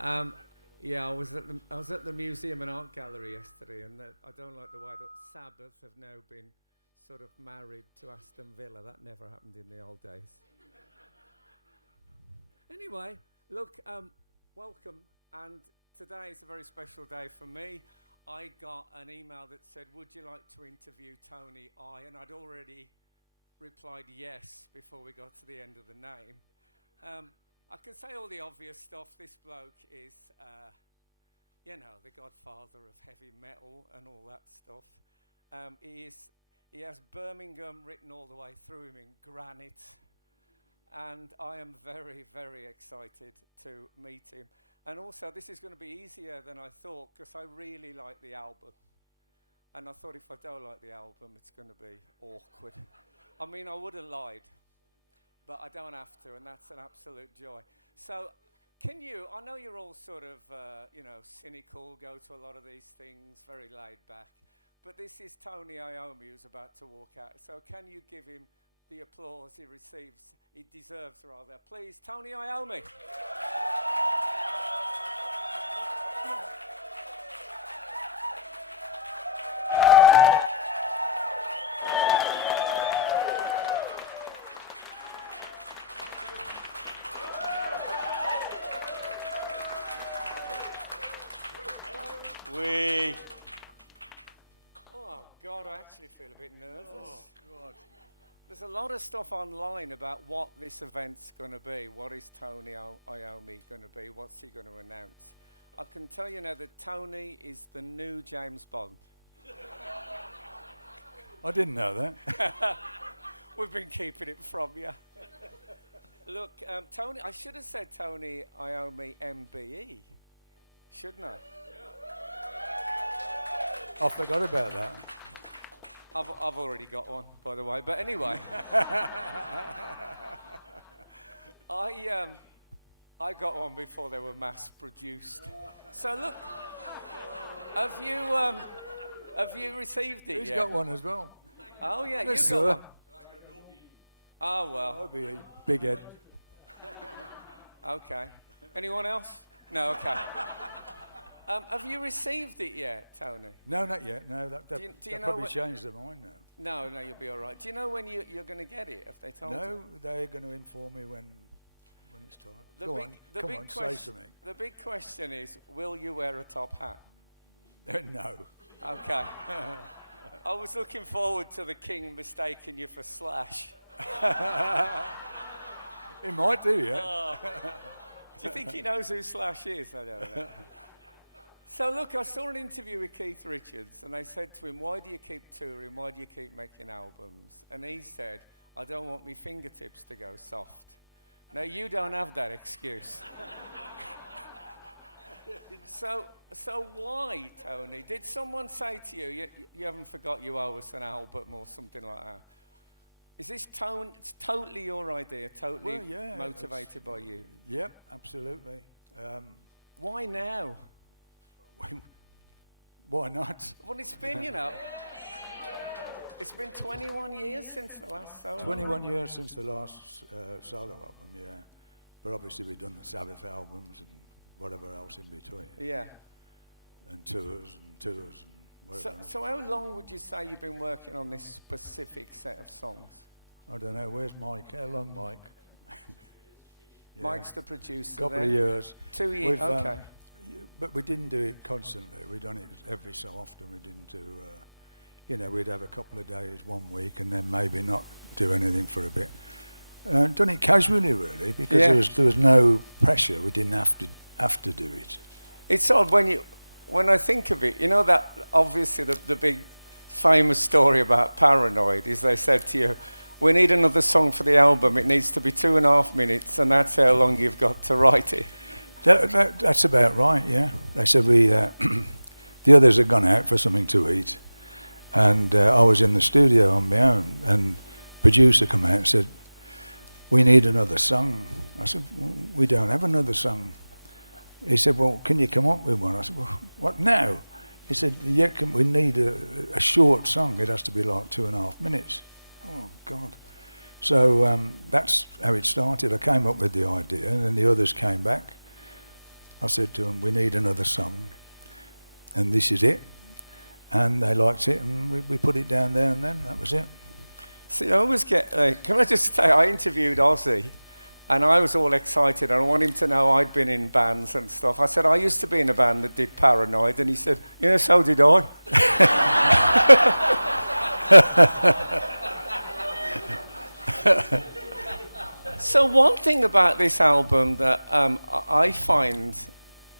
Um, yeah, I was at the museum and art gallery yesterday, and I don't like the way that Sabbath have now been sort of married to Aston Villa. That never happened in the old days. Anyway, look, welcome, and today is a very special day for me. I got an email that said, "Would you like to interview Tony I?" And I'd already replied yes before we got to the end of the name. I can say all the obvious stuff. This bloke is, the godfather of heavy metal and all that stuff. He has Birmingham written all the way through him in granite. And I am very, very excited to meet him. And also, this is going to be easier than I thought, because I really like the album. And I thought if I don't like the album, it's going to be awkward. I mean, I would have lied, but I don't have to, and that's an absolute joy. So, I know you're all sort of, cynical, go to a lot of these things, very laid back, but this is Tony Iommi who's about to walk out. So can you give him the applause he deserves rather. Please, Tony Iommi. Oh God, I actually feel a bit nervous. Oh God. There's a lot of stuff online about what this event's going to be. What is Tony Iommi going to be? What's he going to announce? I can tell you now that Tony is the new James Bond. I didn't know that. We've been keeping it from you. Look, Tony, I should have said Tony Iommi MBE, shouldn't I? I forgot about that. I've already got one, by the way. But anyway, I got one before they were mass produced. So look, have you received it He's yet? got one as well. Oh yeah, Yes, you got sir. one. Oh well, I'll be a big head. okay. Anyone else? No, okay. Have you received it yet, Tony? No, not yet. No, that Do you know probably what- changed their mind now. No, you'll be all right. Do you know when you're going to get it? Have they told you? No, they're going to inform me when it's time. Come on, say something. The big question is, will you wear a top hat? No. Okay. I was looking forward to the king mistaking you for Slash. He might do, yeah. Do you think he knows who Slash is? I don't know. So look, I saw an interview with Keith Richards, and they said to him, "Why do you keep touring? Why do you keep making albums?" And he said, "I don't want my fingertips to go soft." Now you don't have that excuse. So why, Tony? Did someone say to you, you haven't forgot you owe us an album or something like that? Is this it's totally your idea, totally motivated by you? Yep, absolutely. Why now? Why not? Well, it's been, it's been 21 years since the last solo. 21 years since the last solo album, yeah. But obviously we've done the Sabbath albums and whatever else in between. Yeah. And tours and whatever else. So how long would you say you've been working on this specific set of songs? I don't know, where's Mike? How long, Mike? Yeah. Mike's the producer. Couple there. of years. 2 years, We've, okay. But we didn't do it constantly. We'd done it every so often. We didn't do, we'd have a couple of days, 1 week, and then maybe not do anything for a bit. Done it casually, really, because there was no pressure. We didn't have to do it. It's odd when I think of it. You know that obviously the big famous story about Paranoid is they said to you, "We need another song for the album. It needs to be 2.5 minutes, and that's how long you've got to write it." That's about right, yeah. They said the others had gone out for something to eat, and I was in the studio on my own, and producer come out and said, "We need another song." I said, "Well, we don't have another song." He said, "Well, can you come up with one?" I said, "Well, what now?" He said, "Yeah, we need a short song. It has to be like 2.5 minutes." Oh, God. So that's how it started. I came up with the idea, and then the others came back. I said to them, we need another song, and this is it. And they liked it, and we put it down there, and then that was it. See, I always get, can I just say, I interviewed Ozzy, and I was all excited, and I want him to know I'd been in bands and stuff. I said, I used to be in a band that did Paranoid, and he said, yeah, so did I. So one thing about this album that I find,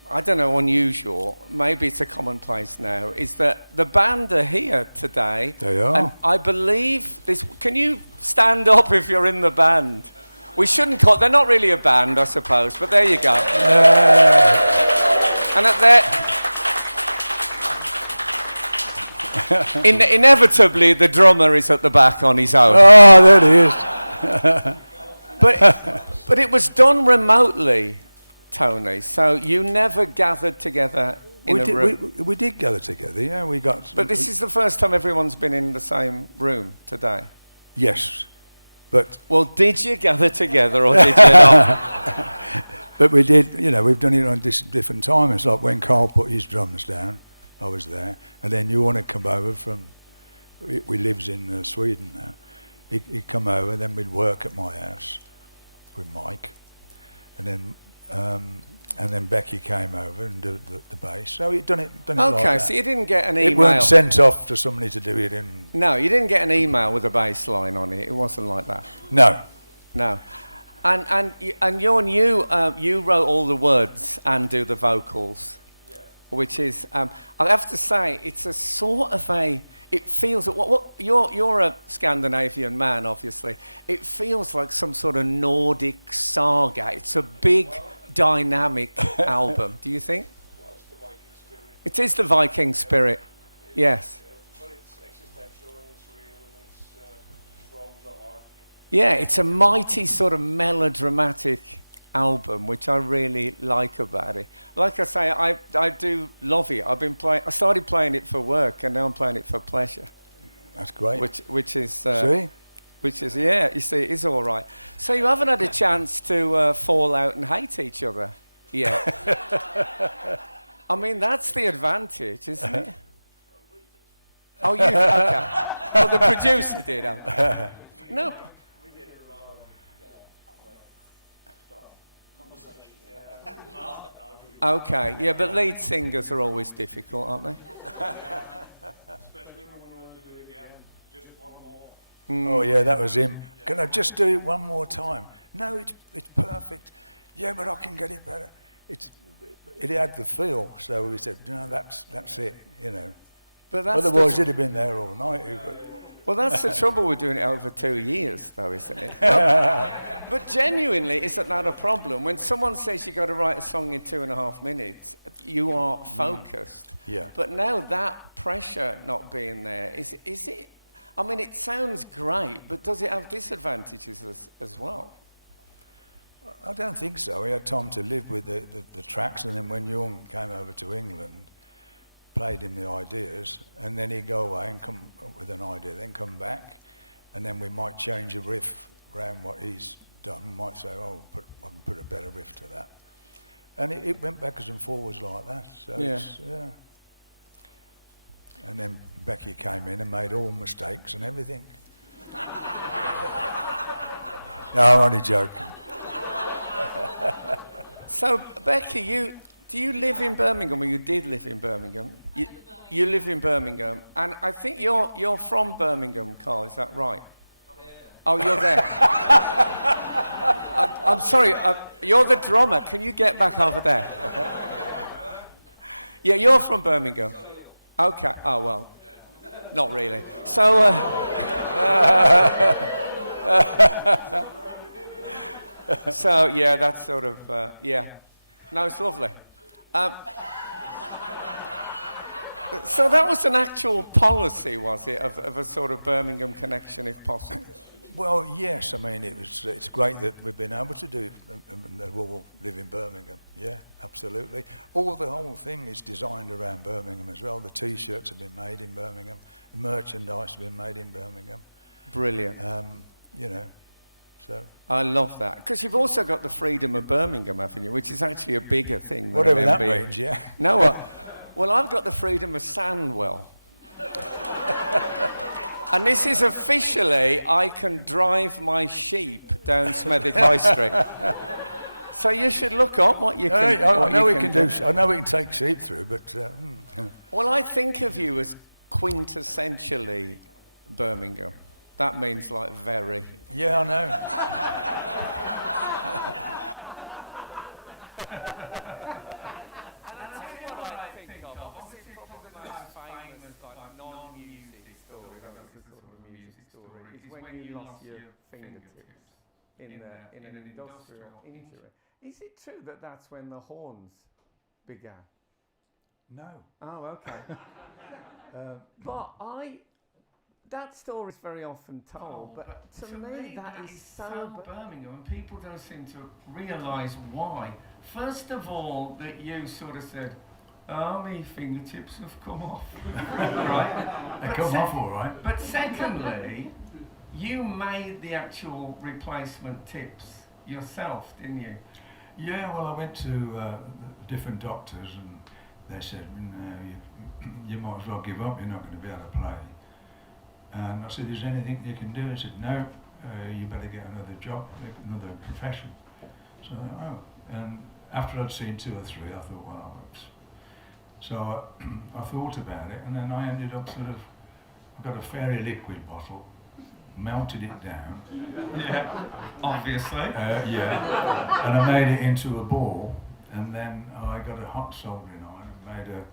I don't know, unusual, maybe it's a commonplace now, is that the band are here today. They are. And I believe this, can you stand up if you're in the band? We shouldn't call, they're not really a band, I suppose, but there you go. And at their, inevitably the drummer is at the back on his own. Oh, there he is. But it was done remotely, Tony, so you never gathered together in a room. We did gather together, yeah. We got. But this is the first time everyone's been in the same room today. Yes, but. Well, did you gather together or did you not? But we did, you know, we've done it on different times. Like when Carl put his drums down, I was there, and then you want to come over from. We lives in Sweden now. He'd come over, then we'd work at my house with Mike, and then Becky came over and did the bass. So he'd done it like that. Okay, so you didn't get an email. It weren't sent off to somebody to do it in. No, you didn't get an email with a bass line on it. It wasn't like that. No. No. And you're new. You wrote all the words and do the vocals, which is I have to say it's a sort of a. It feels you're a Scandinavian man, obviously. It feels like some sort of Nordic saga. It's a big, dynamic album. Do you think? Well, it's the Viking spirit. It is the Viking spirit. Yes. But it's existential and it's real and it's from the heart. Yeah, it's a mighty sort of melodramatic album, which I really like about it. Like I say, I do love it. I started playing it for work, and now I'm playing it for pleasure. That's great. Which is See? Which is you see, it's all right. So you haven't had a chance to fall out and hate each other yet. I mean, that's the advantage, isn't it? Oh, you okay? Oh, the producer did. No. Okay, yeah, but lead singers are always difficult, aren't they? Especially when we want to do it again. Just one more. Oh yeah, that was him. Can I just do it one more time? No, it's perfect. Yeah, but I can get it better. It had the feel, so we said, no, that's it, you know. But that's otherwise, it'd have been there all night. Well, that's the trouble with doing it over 2 years, though, isn't it? But genuinely, is that not a problem? When someone says you've got to write a song in 2.5 minutes, you are focused. Yeah. But now that pressure not being there, is it? I mean, it sounds great, but does it have disadvantages as well? I don't think so. We had time to live with the tracks, and then when Jung came over to England, played him the ideas, and then he'd go away and come up with an idea, then come back, and then we might change a riff around what he's done. Might say, oh, I can put a better riff to that. And it went backwards and forwards like that. So Yeah. yeah. And then Becky came in and made all mistakes and everything. No, I'm only joking. So, Becky, do you live in Birmingham, or you did live in Birmingham? You live in Birmingham, and I think you're from Birmingham, Carl. Is that right? Oh, you're there. I'm sorry. You're the drummer. Can you get back over there? Yeah, you're from Birmingham. Okay. Oh well, not really. So. So yeah, that's sort of yeah. No, it's lovely. So that was an actual policy, was it, of a sort of Birmingham connection, if possible? Well, yes. I mean, it's great that we've been able to do it, and that we'll all live in Birmingham. Yeah, absolutely. The whole thing is designed around Birmingham as well. The T-shirts have been made in Birmingham. The merchandise has been made in Birmingham. Brilliant. You know, So I love that. Because you've also got the freedom of Birmingham, haven't you? Which is actually a bigger thing than whatever an that MBA. means, yeah. No, well, I've got the freedom of Sandwell. And this is officially, I can drive my sheep down Smethwick High Street. So you should look up what you can, I know we can do. I know we can take sheep through, but Well, I think of you as quintessentially Birmingham. That means like very. yeah, I know. In an industrial injury. Is it true that that's when the horns began? No. Oh, okay. But that story is very often told, but to me that is so Birmingham, and people don't seem to realise why. First of all, that you sort of said, "Oh, my fingertips have come off," right? They come off all right. But secondly, you made the actual replacement tips yourself, didn't you? Yeah, well, I went to different doctors and they said, no, you might as well give up, you're not going to be able to play. And I said, is there anything you can do? He said, no, you better get another job, another profession. So I thought, oh. And after I'd seen 2 or 3, I thought, well, so I thought about it, and then I ended up I got a fairy liquid bottle, melted it down. Yeah, obviously. Yeah, and I made it into a ball, and then I got a hot soldering iron and made a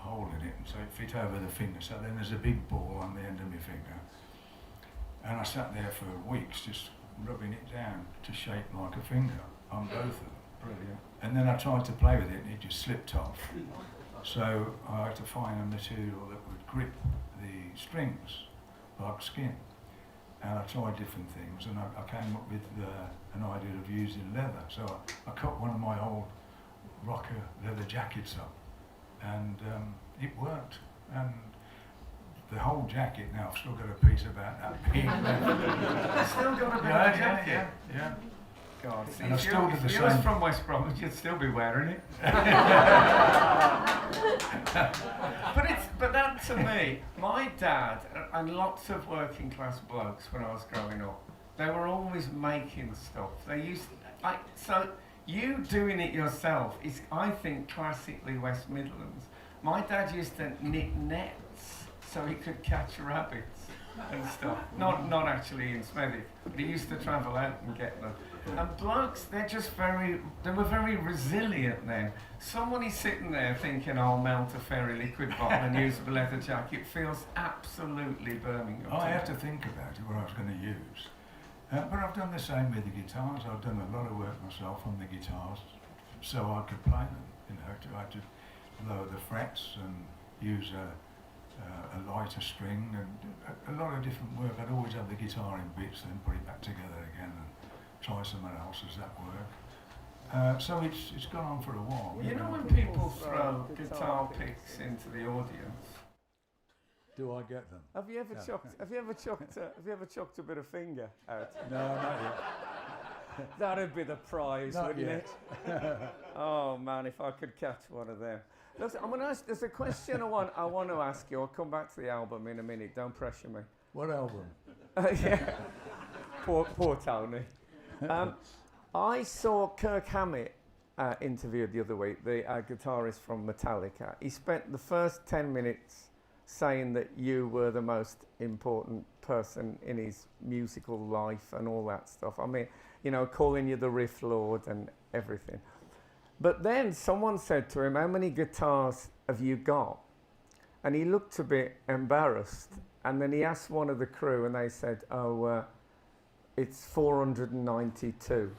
hole in it, and so it fit over the finger. So then there's a big ball on the end of my finger, and I sat there for weeks just rubbing it down to shape like a finger on both of them. Brilliant. And then I tried to play with it, and it just slipped off. So I had to find a material that would grip the strings like skin. And I tried different things, and I came up with an idea of using leather. So I cut one of my old rocker leather jackets up, and it worked. And the whole jacket now, I've still got a piece about that big. You've still got a bit of a jacket? Yeah. God, see, And I if still did the you was same. from West Bromwich, you'd still be wearing it. But that to me, my dad and lots of working class blokes when I was growing up, they were always making stuff. So you doing it yourself is, I think, classically West Midlands. My dad used to knit nets so he could catch rabbits and stuff. Not actually in Smethwick, but he used to travel out and get them. And blokes, they were very resilient then. Someone is sitting there thinking, I'll melt a fairy liquid bottle and use a leather jacket, feels absolutely Birmingham. I had to think about it, what I was going to use. But I've done the same with the guitars. I've done a lot of work myself on the guitars so I could play them. I had to lower the frets and use a lighter string and a lot of different work. I'd always have the guitar in bits, then put it back together again and try somewhere else. Does that work? So it's gone on for a while. You know when people throw guitar picks into the audience? Do I get them? Have you ever chucked a bit of finger out? No, not yet. That'd be the prize, Not wouldn't yet. it? Oh man, if I could catch one of them. Look, I'm gonna ask. There's a question I want to ask you. I'll come back to the album in a minute. Don't pressure me. What album? Yeah. Poor Tony. I saw Kirk Hammett interviewed the other week, the guitarist from Metallica. He spent the first 10 minutes saying that you were the most important person in his musical life and all that stuff. I mean, calling you the riff lord and everything. But then someone said to him, how many guitars have you got? And he looked a bit embarrassed. And then he asked one of the crew and they said, it's 492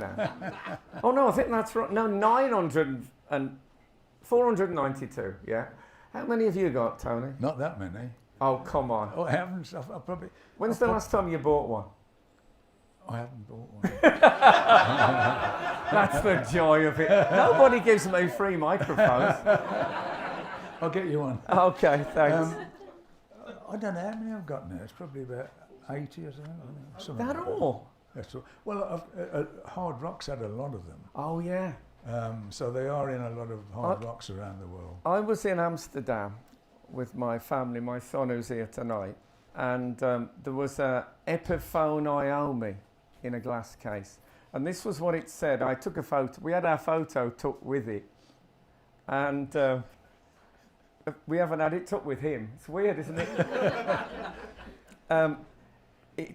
now. Oh no, I think that's right. No, 492, yeah. How many have you got, Tony? Not that many. Oh, come on. Oh, I haven't. I've probably. When's the last time you bought one? I haven't bought one. That's the joy of it. Nobody gives me free microphones. I'll get you one. Okay, thanks. I don't know how many I've got now. It's probably about 80 or something. That all? That's all. Well, hard rock's had a lot of them. Oh, yeah. So they are in a lot of hard rocks around the world. I was in Amsterdam with my family, my son who's here tonight, and there was a Epiphone Iommi in a glass case. And this was what it said. I took a photo. We had our photo took with it. And we haven't had it took with him. It's weird, isn't it?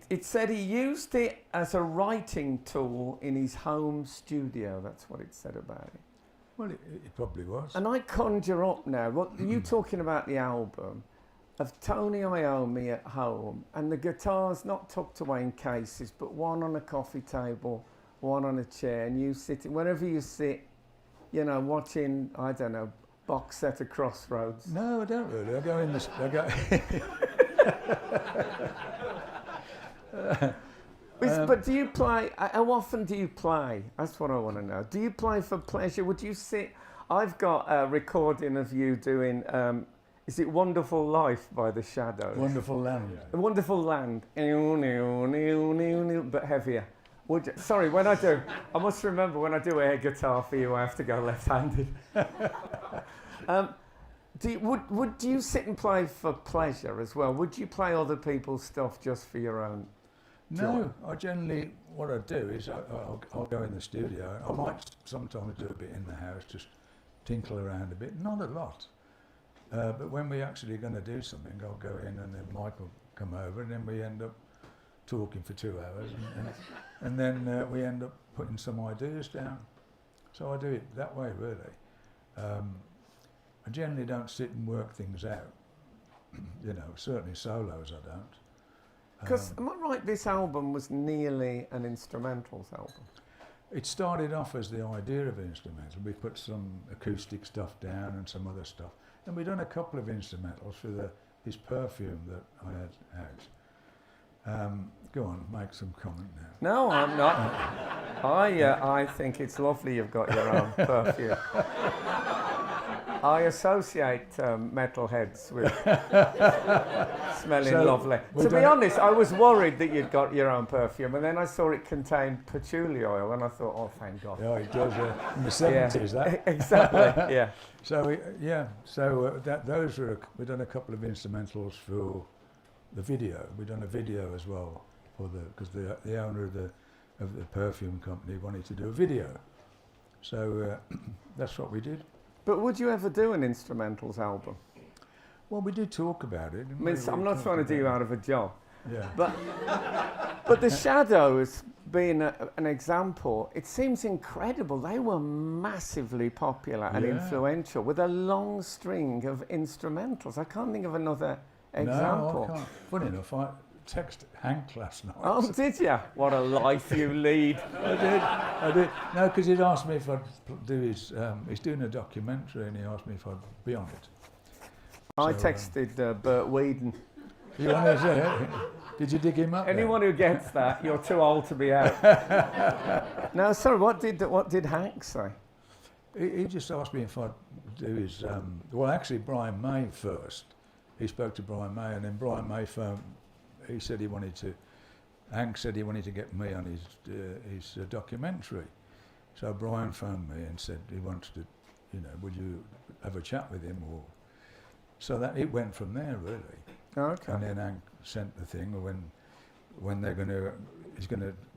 It said he used it as a writing tool in his home studio. That's what it said about it. Well, it probably was. And I conjure up now, what you talking about the album, of Tony Iommi at home, and the guitars not tucked away in cases, but one on a coffee table, one on a chair, and you sitting, wherever you sit, you know, watching, I don't know, box set of Crossroads. No, I don't really. I go in the... But do you play, how often do you play? That's what I want to know. Do you play for pleasure? Would you sit, I've got a recording of you doing, is it Wonderful Life by The Shadows? Wonderful Land. Wonderful Land, but heavier. Sorry, when I do, I must remember when I do air guitar for you, I have to go left-handed. Would you sit and play for pleasure as well? Would you play other people's stuff just for your own joy? No, I generally, what I do is I'll go in the studio. I might sometimes do a bit in the house, just tinkle around a bit, not a lot. But when we're actually going to do something, I'll go in and then Mike will come over and then we end up talking for 2 hours and then we end up putting some ideas down. So I do it that way, really. I generally don't sit and work things out. You know, certainly solos I don't. Because, am I right, this album was nearly an instrumentals album? It started off as the idea of instrumental. We put some acoustic stuff down and some other stuff. And we've done a couple of instrumentals for his perfume that I had out. Go on, make some comment now. No, I'm not. I think it's lovely you've got your own perfume. I associate metalheads with smelling lovely. To be honest, I was worried that you'd got your own perfume, and then I saw it contained patchouli oil, and I thought, oh, thank God. Yeah, it does. In the 70s, that. Exactly. Yeah. So those were we've done a couple of instrumentals for the video. We've done a video as well because the owner of the perfume company wanted to do a video. So that's what we did. But would you ever do an instrumentals album? Well, we did talk about it. I mean, I'm not trying to do you out of a job. Yeah. But The Shadows, being an example, it seems incredible. They were massively popular and influential with a long string of instrumentals. I can't think of another example. No, I can't. Funny enough, I texted Hank last night. Oh, did you? What a life you lead. I did. No, because he'd asked me if I'd do his... he's doing a documentary and he asked me if I'd be on it. I texted Bert Whedon. Did you dig him up? Anyone who gets that, you're too old to be out. No, sorry, what did Hank say? He just asked me if I'd do his... well, actually, Brian May first. He spoke to Brian May and then Brian May phoned... He said Hank said he wanted to get me on his documentary. So Brian phoned me and said he wanted to, would you have a chat with him? So that it went from there, really. Okay. And then Hank sent the thing when they're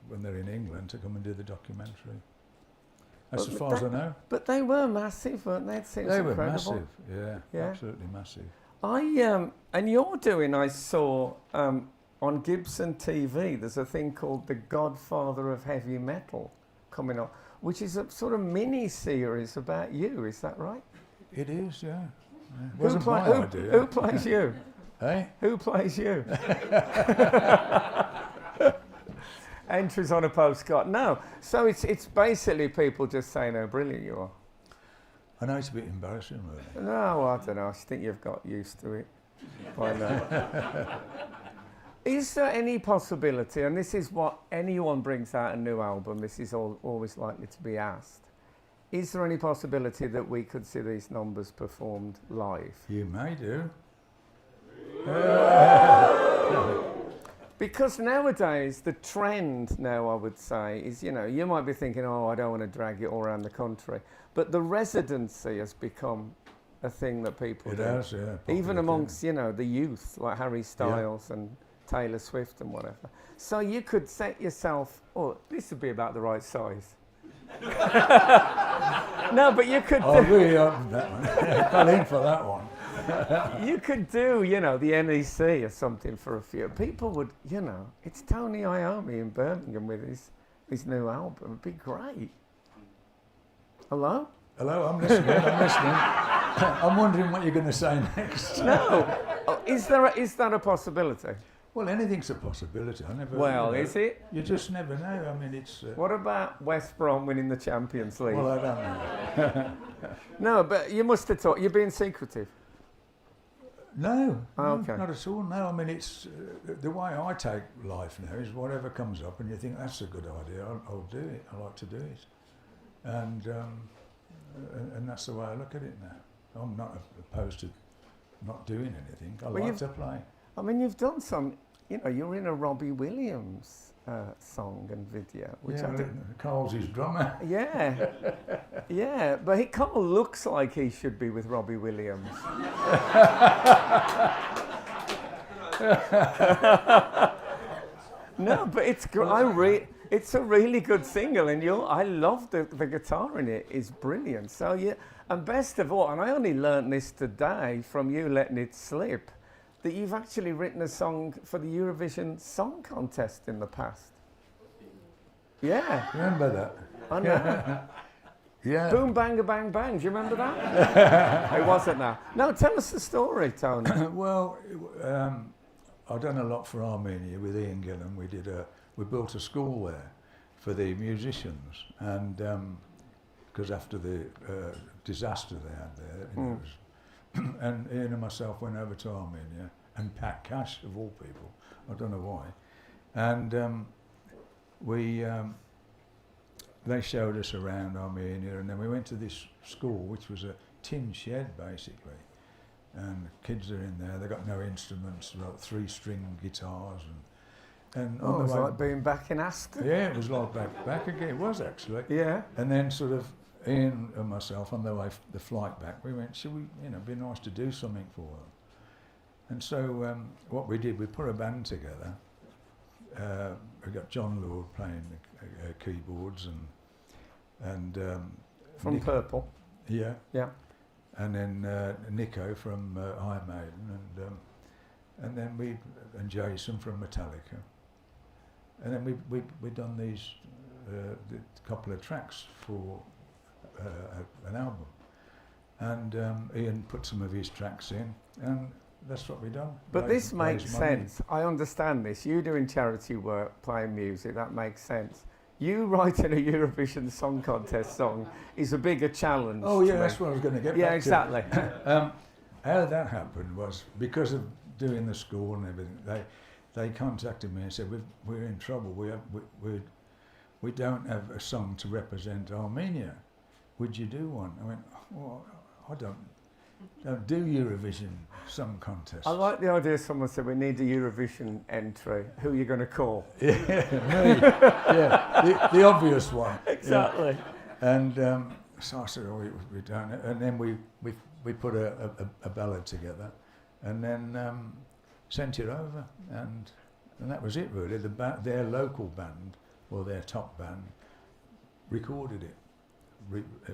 when they're in England to come and do the documentary. That's as far as I know. But they were massive, weren't they? It seems incredible. They were massive, yeah, absolutely massive. And you're doing, I saw on Gibson TV, there's a thing called The Godfather of Heavy Metal coming up, which is a sort of mini-series about you, is that right? It is, yeah. It wasn't my idea. Who plays you? Hey? Who plays you? Entries on a postcard. No. So it's basically people just saying how brilliant you are. I know it's a bit embarrassing, really. No, I don't know. I think you've got used to it by now. Is there any possibility, and this is what anyone brings out a new album, this is always likely to be asked, is there any possibility that we could see these numbers performed live? You may do. Because nowadays, the trend now, I would say, is, you know, you might be thinking, oh, I don't want to drag it all around the country. But the residency has become a thing that people do. It has, yeah. Even amongst, you know, the youth, like Harry Styles and Taylor Swift and whatever. So you could set yourself, oh, this would be about the right size. No, but you could I really opened that one. Fell in for that one. You could do, you know, the NEC or something for a few. People would, you know, it's Tony Iommi in Birmingham with his new album. It'd be great. Hello? Hello, I'm listening. I'm wondering what you're going to say next. No. Oh, is that a possibility? Well, anything's a possibility. I never. Well, you know, is it? You just never know. I mean, it's. What about West Brom winning the Champions League? Well, I don't know. No, but you must have thought, you're being secretive. No, Okay. not at all. No, I mean, it's the way I take life now is whatever comes up, and you think that's a good idea. I'll do it. I like to do it, and that's the way I look at it now. I'm not opposed to not doing anything. I like to play. I mean, you've done some. You know, you're in a Robbie Williams song and video, which I think. Carl's his drummer. Yeah, yeah, but Carl looks like he should be with Robbie Williams. No, but it's it's a really good single, and I love the guitar in it. It's brilliant. So yeah, and best of all, and I only learnt this today from you letting it slip, that you've actually written a song for the Eurovision Song Contest in the past. Yeah. Remember that? I know. Yeah. Boom, bang, bang, bang. Do you remember that? It wasn't that. No, tell us the story, Tony. Well, I've done a lot for Armenia with Ian Gillan. We built a school there for the musicians, and because after the disaster they had there, you know, it was, and Ian and myself went over to Armenia, and Pat Cash, of all people, I don't know why, and they showed us around Armenia, and then we went to this school, which was a tin shed basically, and the kids are in there. They got no instruments, like 3-string guitars, and It was like being back in Aston. yeah, it was like back again. It was actually. Yeah. And then sort of Ian and myself on the flight back, we went, should we, you know, it'd be nice to do something for them. And so what we did, we put a band together. We got John Lord playing the keyboards and From Nick, Purple. yeah, Yeah. and then Nico from Iron Maiden, and then and Jason from Metallica, and then we done these couple of tracks for an album, and Ian put some of his tracks in, and that's what we done. But this makes sense. I understand this. You doing charity work, playing music, that makes sense. You writing a Eurovision Song Contest song is a bigger challenge. Oh yeah, to that's me. what I was going to get. Yeah, back exactly. To. How that happened was because of doing the school and everything. They contacted me and said, we're in trouble. We don't have a song to represent Armenia. Would you do one? I went, well, I don't do Eurovision Song Contest. I like the idea someone said we need a Eurovision entry. Who are you going to call? Yeah, me. Yeah, the obvious one. Exactly. Yeah. And so I said, oh, we don't. And then we put a ballad together, and then sent it over, and that was it really. Their local band, or their top band, recorded it,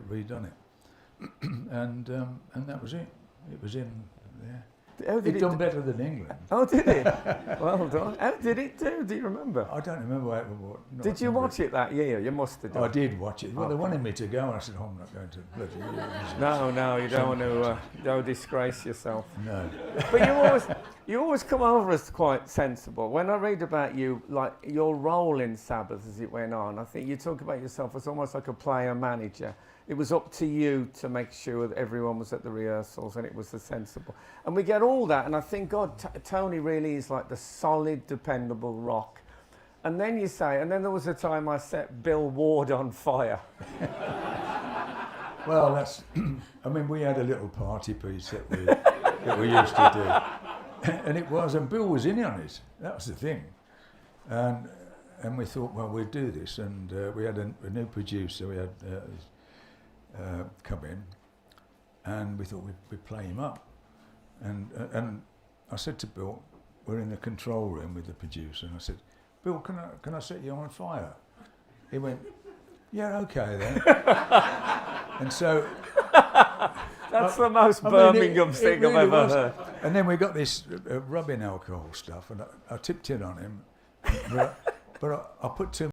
redone it, and that was it. It was in there. It done better than England. Oh, did it? Well done. How did it do? Do you remember? I don't remember Did you watch it that year? You must have done. I did watch it. Well, they wanted me to go, and I said, oh, I'm not going to bloody Eurovision. No, you don't want to don't disgrace yourself. No. But you always come over as quite sensible. When I read about you, like your role in Sabbath as it went on, I think you talk about yourself as almost like a player manager. It was up to you to make sure that everyone was at the rehearsals and it was the sensible. And we get all that, and I think, God, Tony really is like the solid, dependable rock. And then you say, and then there was a time I set Bill Ward on fire. Well, that's, I mean, we had a little party piece that we used to do. And it was, and Bill was in on it. That was the thing. And we thought, well, we'd do this, and we had a new producer. We had come in, and we thought we'd play him up. And I said to Bill, we're in the control room with the producer, and I said, Bill, can I set you on fire? He went, yeah, okay then. And so That's the most Birmingham thing I've ever heard. And then we got this rubbing alcohol stuff, and I tipped in on him, but I put too